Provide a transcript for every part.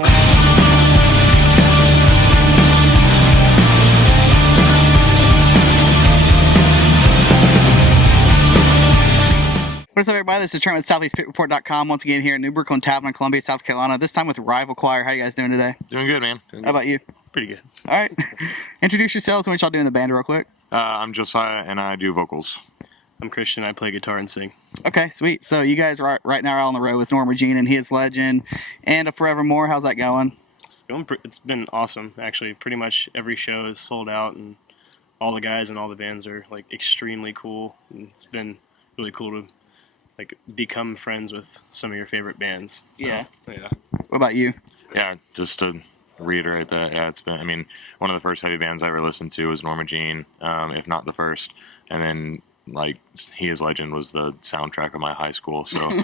What's up, everybody? This is Trent with SoutheastPitReport.com. Once again here in New Brookland Tavern in Columbia, South Carolina. This time with Rival Choir. How you guys doing today? Doing good, man. How about you? Pretty good. All right. Introduce yourselves and what y'all do in the band real quick. I'm Josiah, and I do vocals. I'm Christian. I play guitar and sing. Okay, sweet. So you guys right now are on the road with Norma Jean and His Legend and Forevermore. How's that going? It's been awesome, actually. Pretty much every show is sold out, and all the guys and all the bands are like extremely cool. And it's been really cool to like become friends with some of your favorite bands. So, yeah. What about you? Yeah, just to reiterate that, it's been, I mean, one of the first heavy bands I ever listened to was Norma Jean, if not the first. And then, like, He Is Legend was the soundtrack of my high school. So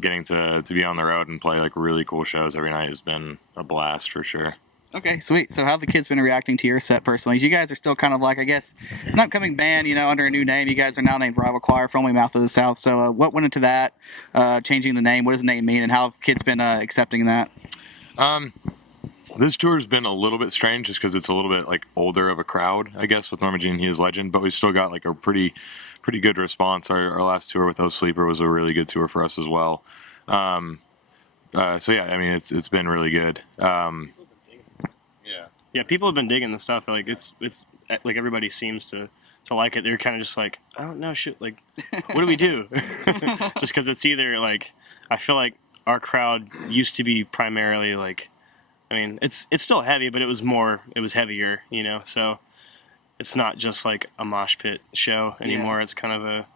getting to be on the road and play, like, really cool shows every night has been a blast for sure. Okay, sweet. So how have the kids been reacting to your set personally? You guys are still kind of like, I guess, an upcoming band, under a new name. You guys are now named Rival Choir, formerly Mouth of the South. So what went into that, changing the name? What does the name mean, and how have kids been accepting that? This tour has been a little bit strange just because it's a little bit, like, older of a crowd, I guess, with Norma Jean and He Is Legend. But we still got, like, a pretty good response. Our last tour with O Sleeper was a really good tour for us as well. So, yeah, I mean, it's been really good. Yeah, people have been digging the stuff. Like it's like everybody seems to like it. They're kind of just like, oh no, shit. Like, what do we do? Just because it's either like, I feel like our crowd used to be primarily like, I mean, it's still heavy, but it was heavier, So it's not just like a mosh pit show anymore. Yeah. It's kind of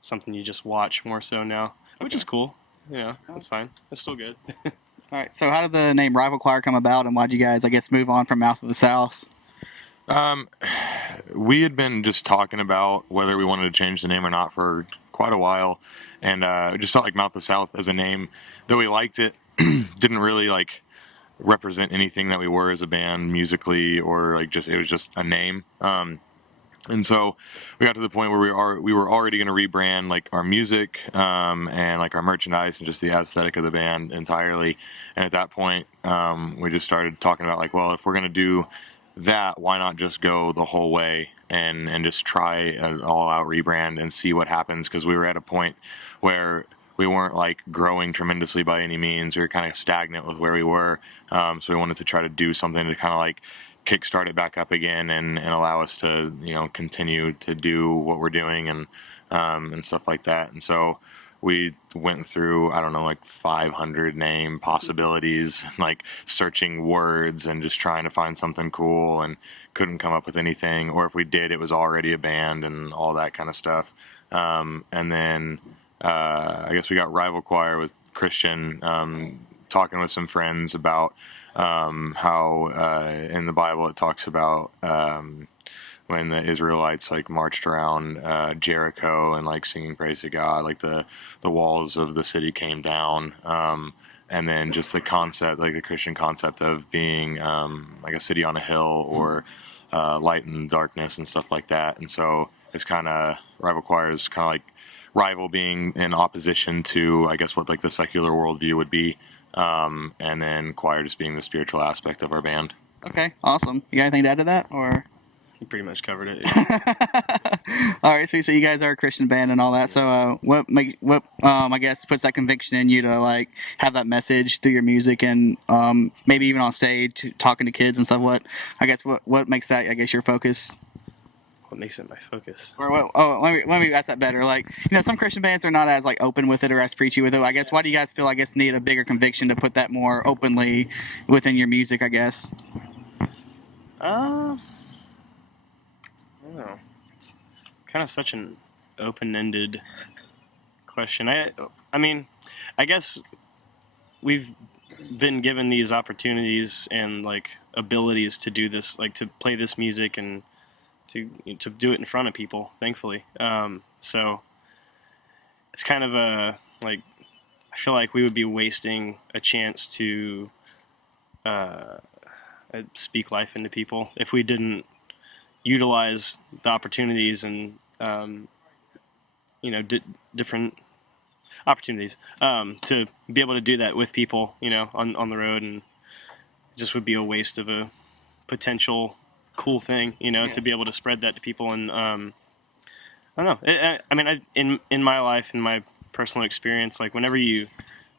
something you just watch more so now, which is cool. That's fine. It's still good. All right, so how did the name Rival Choir come about, and why did you guys, I guess, move on from Mouth of the South? We had been just talking about whether we wanted to change the name or not for quite a while, and it just felt like Mouth of the South as a name, though we liked it, didn't really, like, represent anything that we were as a band musically, or, like, it was just a name. And so we got to the point where we were already going to rebrand, like, our music and, like, our merchandise and just the aesthetic of the band entirely. And at that point, we just started talking about, like, well, if we're going to do that, why not just go the whole way and just try an all-out rebrand and see what happens? Because we were at a point where we weren't, like, growing tremendously by any means. We were kind of stagnant with where we were. So we wanted to try to do something to kind of, like, kickstart it back up again and allow us to, continue to do what we're doing and stuff like that. And so we went through, I don't know, like 500 name possibilities, like searching words and just trying to find something cool, and couldn't come up with anything. Or if we did, it was already a band and all that kind of stuff. And then I guess we got Rival Choir with Christian, talking with some friends about how in the Bible it talks about when the Israelites, like, marched around Jericho and, like, singing praise to God, like the walls of the city came down, and then just the concept, like the Christian concept of being like a city on a hill, or light in darkness and stuff like that. And so it's kind of, Rival Choir is kind of like rival being in opposition to, I guess, what, like, the secular worldview would be. And then choir just being the spiritual aspect of our band. Okay, awesome. You got anything to add to that, or? You pretty much covered it. Yeah. All right, so you guys are a Christian band and all that. So what I guess puts that conviction in you to, like, have that message through your music and maybe even on stage talking to kids and stuff? What makes that, I guess, your focus? What makes it my focus? Or what? Oh, let me ask that better. Like, some Christian bands, they're not as, like, open with it or as preachy with it. I guess, why do you guys feel, I guess, need a bigger conviction to put that more openly within your music, I guess? I don't know. It's kind of such an open-ended question. I mean, I guess we've been given these opportunities and, like, abilities to do this, like, to play this music and to do it in front of people, thankfully. So it's kind of I feel like we would be wasting a chance to speak life into people if we didn't utilize the opportunities and different opportunities to be able to do that with people, on the road and just would be a waste of a potential cool thing, to be able to spread that to people. And I don't know. I mean, in my life, in my personal experience, like whenever you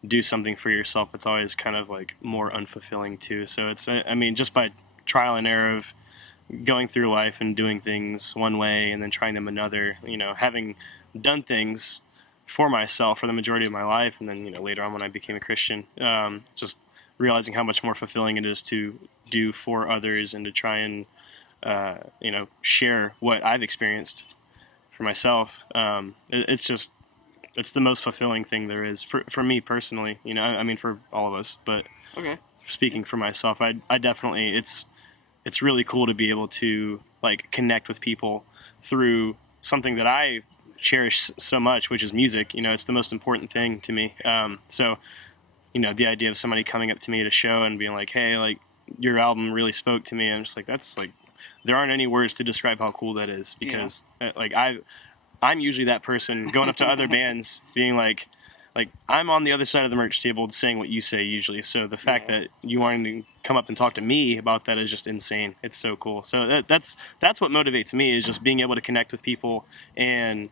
do something for yourself, it's always kind of like more unfulfilling too. So it's, I mean, just by trial and error of going through life and doing things one way and then trying them another, having done things for myself for the majority of my life, and then later on when I became a Christian, just realizing how much more fulfilling it is to do for others and to try and share what I've experienced for myself. It's the most fulfilling thing there is for me personally. I mean, for all of us, but Okay. speaking for myself, I definitely, it's really cool to be able to like connect with people through something that I cherish so much, which is music. It's the most important thing to me. So the idea of somebody coming up to me at a show and being like, hey, like your album really spoke to me. I'm just like, that's like, there aren't any words to describe how cool that is, because like I'm usually that person going up to other bands being like I'm on the other side of the merch table saying what you say usually. So the fact that you wanted to come up and talk to me about that is just insane. It's so cool. So that's what motivates me, is just being able to connect with people and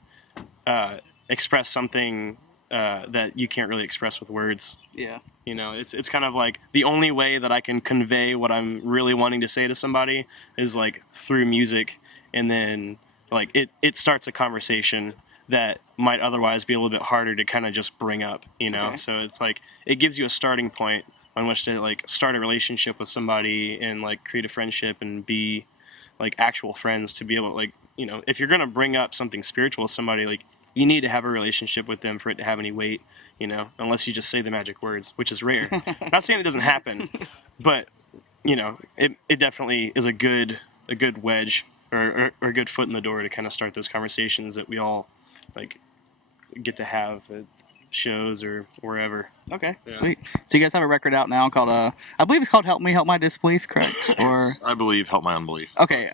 express something that you can't really express with words. Yeah. It's kind of like the only way that I can convey what I'm really wanting to say to somebody is like through music, and then like it starts a conversation that might otherwise be a little bit harder to kind of just bring up, Okay. So it's like it gives you a starting point on which to like start a relationship with somebody and like create a friendship and be like actual friends, to be able to like, if you're going to bring up something spiritual with somebody, like you need to have a relationship with them for it to have any weight, unless you just say the magic words, which is rare. Not saying it doesn't happen, but it definitely is a good wedge or a good foot in the door to kind of start those conversations that we all like get to have at shows or wherever. Okay, Yeah. sweet. So you guys have a record out now called, I believe it's called "Help Me, Help My Disbelief," correct? Or I believe help my unbelief. okay,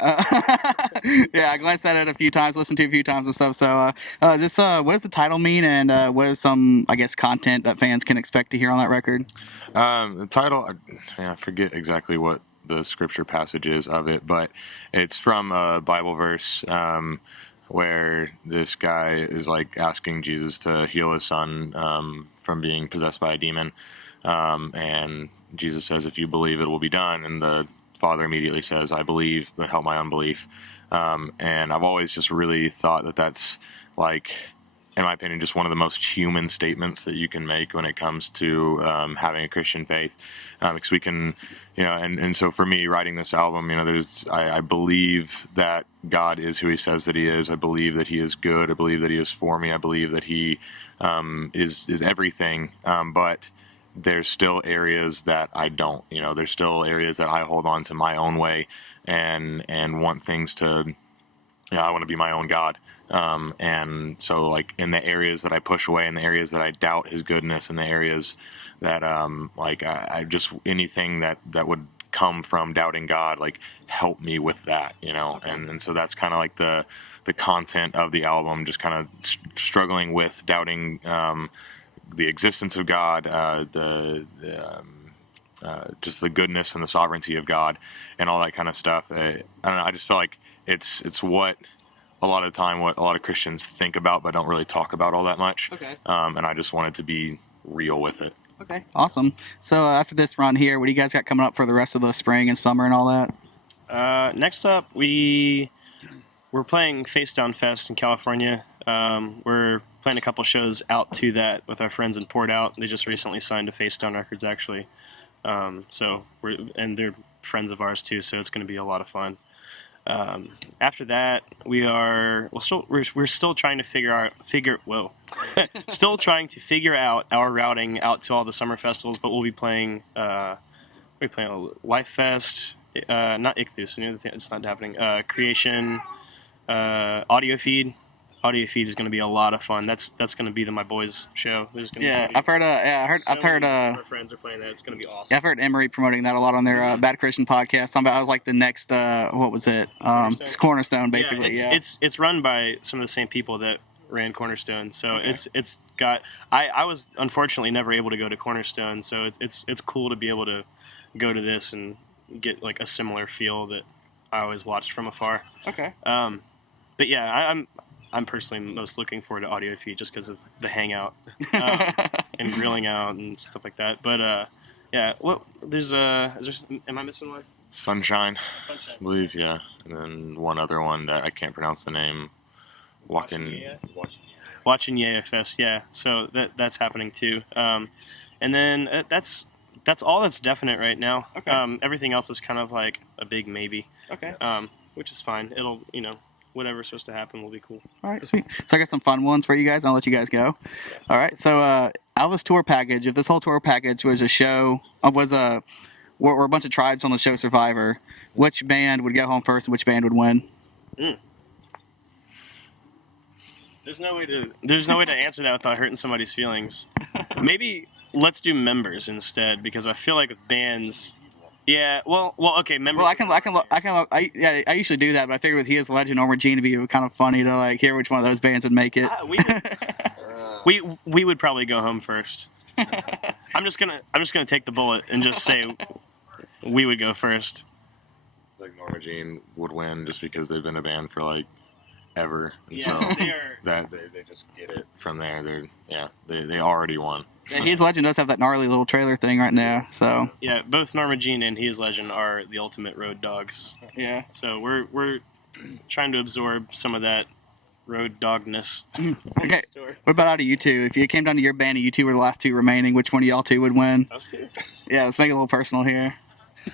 yeah, I glanced at it a few times, listened to it a few times and stuff. So, what does the title mean, and what is some, I guess, content that fans can expect to hear on that record? The title, I forget exactly what the scripture passage is of it, but it's from a Bible verse where this guy is like asking Jesus to heal his son from being possessed by a demon, and Jesus says, "If you believe, it will be done." And the father immediately says, "I believe, but help my unbelief." And I've always just really thought that that's like, in my opinion, just one of the most human statements that you can make when it comes to having a Christian faith, because we can, and so for me, writing this album, I believe that God is who He says that He is. I believe that He is good. I believe that He is for me. I believe that He is everything. But there's still areas that I don't. There's still areas that I hold on to my own way and want things to. I want to be my own God. And so like in the areas that I push away, in the areas that I doubt His goodness, in the areas that I just anything that would come from doubting God, like help me with that, Okay. and so that's kind of like the content of the album, just kind of struggling with doubting the existence of God, just the goodness and the sovereignty of God and all that kind of stuff. I don't know, I just feel like it's what a lot of the time what a lot of Christians think about but don't really talk about all that much. Okay. And I just wanted to be real with it. Okay, awesome. So after this run here, what do you guys got coming up for the rest of the spring and summer and all that? Next up, we're playing Face Down Fest in California. We're playing a couple shows out to that with our friends in Port Out. They just recently signed to Face Down Records, actually. And they're friends of ours too, so it's going to be a lot of fun. After that, we're still trying to still trying to figure out our routing out to all the summer festivals, but we'll be playing Life Fest, not Ichthus, it's not happening. Creation, Audio Feed. Audio Feed is going to be a lot of fun. That's going to be my boys' show. There's going to be I've heard our friends are playing that. It's going to be awesome. Yeah, I've heard Emery promoting that a lot on their Bad Christian podcast. Talking about I was like the next what was it? It's Cornerstone, basically. It's run by some of the same people that ran Cornerstone. So it's got. I was unfortunately never able to go to Cornerstone. So it's cool to be able to go to this and get like a similar feel that I always watched from afar. Okay. But yeah, I'm personally most looking forward to audio feed just because of the hangout and grilling out and stuff like that. But yeah, what there's am I missing one? Sunshine, Sunshine. I believe, yeah. And then one other one that I can't pronounce the name. Watching Yeah Fest, yeah. So that's happening too. And then that's all that's definite right now. Okay. Everything else is kind of like a big maybe. Okay. Which is fine. It'll whatever's supposed to happen will be cool. All right, sweet. So I got some fun ones for you guys. I'll let you guys go. All right. So out of this tour package, if this whole tour package was a show, were a bunch of tribes on the show Survivor, which band would go home first and which band would win? There's no way to answer that without hurting somebody's feelings. Maybe let's do members instead, because I feel like with bands, yeah. Well, okay, members. Well, I usually do that, but I figured with He Is Legend, Norma Jean, it'd be kind of funny to like hear which one of those bands would make it. We would probably go home first. I'm just gonna take the bullet and just say we would go first. Like Norma Jean would win just because they've been a band for like ever, and Yeah, so they they just get it from there. They already won. Yeah, He Is Legend does have that gnarly little trailer thing right now, so Yeah, both Norma Jean and He Is Legend are the ultimate road dogs. yeah. So we're trying to absorb some of that road dogness. Okay. What about out of you two? If you came down to your band and you two were the last two remaining, which one of y'all two would win? Us two? Yeah, let's make it a little personal here.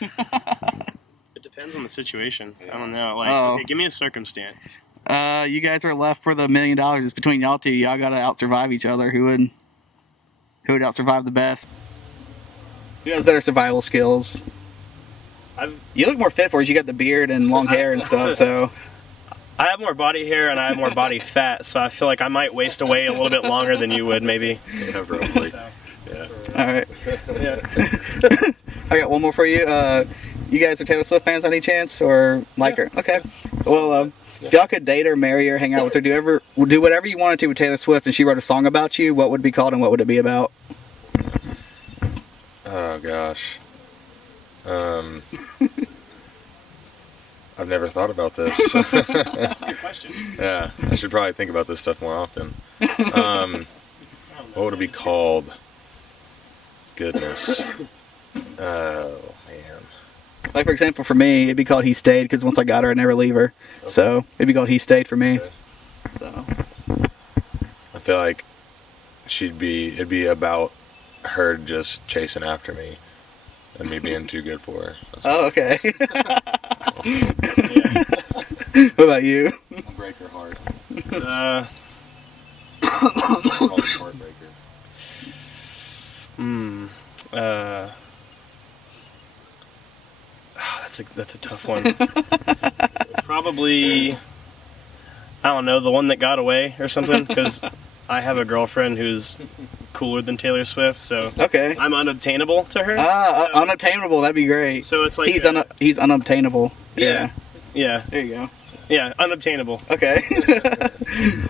It depends on the situation. I don't know. Like, Oh. okay, give me a circumstance. You guys are left for the $1 million. It's between y'all two. Y'all gotta out-survive each other. Who would out-survive the best? Who has better survival skills? You look more fit for it. You got the beard and long hair and stuff, so... I have more body hair and I have more body fat, so I feel like I might waste away a little bit longer than you would, maybe. Yeah, probably. Yeah. All right. Yeah. I got one more for you. You guys are Taylor Swift fans, any chance, or like her? Okay. Well, if y'all could date her, marry her, hang out with her, do whatever you wanted to with Taylor Swift, and she wrote a song about you, what would it be called and what would it be about? Oh gosh. I've never thought about this. That's a good question. Yeah, I should probably think about this stuff more often. What would it be called? Goodness. Oh man. Like, for example, for me, it'd be called He Stayed, because once I got her, I'd never leave her. Okay. So it'd be called He Stayed for me. Okay. So I feel like it'd be about her just chasing after me and me being too good for her. Oh, okay. What about you? I'll break her heart. Heartbreaker. That's a tough one. Probably, I don't know, the one that got away or something, because I have a girlfriend who's cooler than Taylor Swift, so Okay. I'm unobtainable to her. Unobtainable, that'd be great. So it's like He's unobtainable. Yeah. There you go. Yeah, unobtainable. Okay.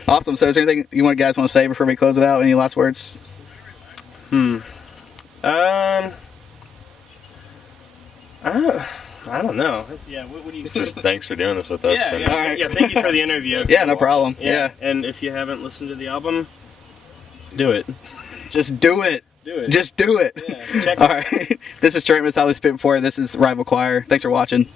Awesome. So is there anything you guys want to say before we close it out? Any last words? I don't know. What do you? Just thanks for doing this with us. Yeah, and yeah, yeah. Thank you for the interview. Yeah, no problem. Yeah. And if you haven't listened to the album, do it. Just do it. Do it. Just do it. Yeah. Check All right. This is Trent with How They Spit Before. This is Rival Choir. Thanks for watching.